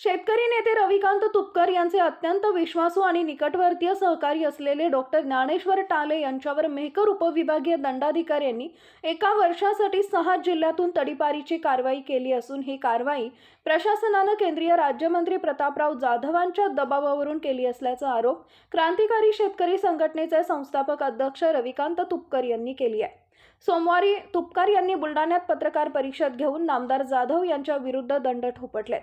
शेतकरी नेते रविकांत तुपकर यांचे अत्यंत विश्वासू आणि निकटवर्तीय सहकारी असलेले डॉक्टर ज्ञानेश्वर टाले यांच्यावर मेहकर उपविभागीय दंडाधिकाऱ्यांनी एका वर्षासाठी सहा जिल्ह्यातून तडीपारीची कारवाई केली असून ही कारवाई प्रशासनानं केंद्रीय राज्यमंत्री प्रतापराव जाधवांच्या दबावावरून केली असल्याचा आरोप क्रांतिकारी शेतकरी संघटनेचे संस्थापक अध्यक्ष रविकांत तुपकर यांनी केली आहे. सोमवारी तुपकर यांनी बुलढाण्यात पत्रकार परिषद घेऊन नामदार जाधव यांच्या विरुद्ध दंड ठोपटले.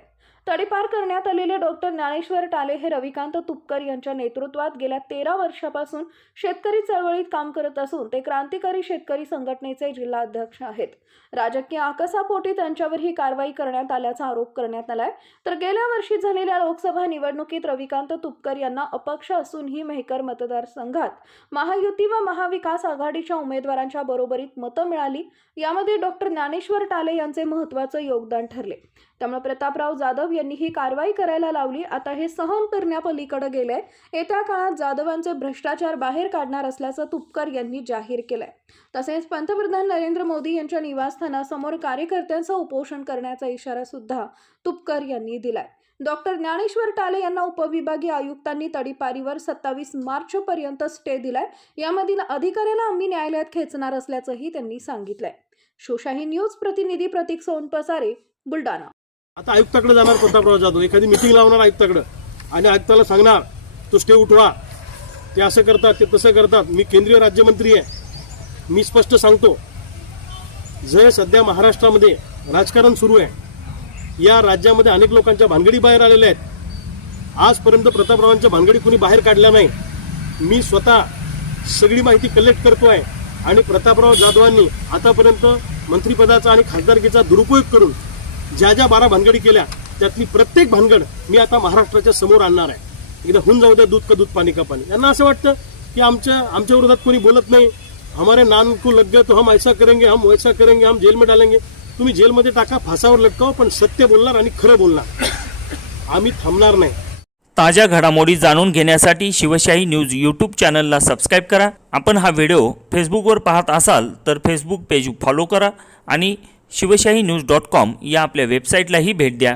तडीपार करण्यात आलेले डॉक्टर ज्ञानेश्वर टाले हे रविकांत तुपकर यांच्या नेतृत्वात गेल्या तेरा वर्षापासून शेतकरी चळवळीत काम करत असून ते क्रांतिकारी शेतकरी संघटनेचे जिल्हा अध्यक्ष आहेत. राजकीय आकसापोटी त्यांच्यावर ही कारवाई करण्यात आल्याचा आरोप करण्यात आलाय. तर गेल्या वर्षी झालेल्या लोकसभा निवडणुकीत रविकांत तुपकर यांना अपक्ष असूनही मेहकर मतदारसंघात महायुती व महाविकास आघाडीच्या उमेदवारांच्या बरोबर बरोबरीत मतं मिळाली यामध्ये डॉक्टर ज्ञानेश्वर टाले यांचे महत्त्वाचं योगदान ठरले. त्यामुळे प्रतापराव जाधव यांनी ही कारवाई करायला लावली. आता हे सहन करण्यापलीकडे गेलंय. येत्या काळात जाधवांचे भ्रष्टाचार बाहेर काढणार असल्याचं तुपकर यांनी जाहीर केलंय. तसेच पंतप्रधान नरेंद्र मोदी यांच्या निवासस्थानासमोर कार्यकर्त्यांचं उपोषण करण्याचा इशारा सुद्धा तुपकर यांनी दिलाय. डॉक्टर ज्ञानेश्वर टाले यांना उपविभागीय आयुक्तांनी तडीपारीवर सत्तावीस मार्चपर्यंत स्टे दिलाय. यामधील अधिकाऱ्याला आम्ही न्यायालयात खेचणार असल्याचंही त्यांनी सांगितलंय. शोशाही न्यूज प्रतिनिधी प्रतीक सोनपसारे बुलडाणा आता आयुक्ताकडे जाणार प्रतापराव जाधव. एखादी मिटिंग लावणार आयुक्ताकडे. आणि आयुक्ताला सांगणार तो स्टे उठवा. ते असं करतात ते तसं करतात. मी केंद्रीय राज्यमंत्री आहे. मी स्पष्ट सांगतो. जे सध्या महाराष्ट्रामध्ये राजकारण सुरू आहे. या राज्यामध्ये अनेक लोकांच्या भानगडी बाहेर आलेल्या आहेत. आजपर्यंत प्रतापरावांच्या भानगडी कुणी बाहेर काढल्या नाही. मी स्वतः सगळी माहिती कलेक्ट करतो आहे आणि प्रतापराव जाधवांनी आतापर्यंत मंत्रिपदाचा आणि खासदारकीचा दुरुपयोग करून ज्या ज्या बारा भानगडी केल्या त्यातली प्रत्येक भानगड मी आता महाराष्ट्राच्या समोर आणणार आहे. एकदा होऊन जाऊ द्या दूध का दूध पाणी का पाणी. यांना असं वाटतं की आमच्या आमच्या विरोधात कोणी बोलत नाही. हमारे नाम को लग गए तो हम ऐसा करेंगे हम वैसा करेंगे हम जेल में डालेंगे. तुम्ही जेलमध्ये टाका फासावर लटकाव पण सत्य बोलणार आणि खरं बोलणार. आम्ही थांबणार नाही. ताज्या घडामोडी जाणून घेण्यासाठी शिवशाही न्यूज यूट्यूब चॅनलला सबस्क्राईब करा. आपण हा व्हिडिओ फेसबुकवर पाहत असाल तर फेसबुक पेज फॉलो करा आणि शिवशाही न्यूज डॉट कॉम या आपल्या वेबसाईटलाही भेट द्या.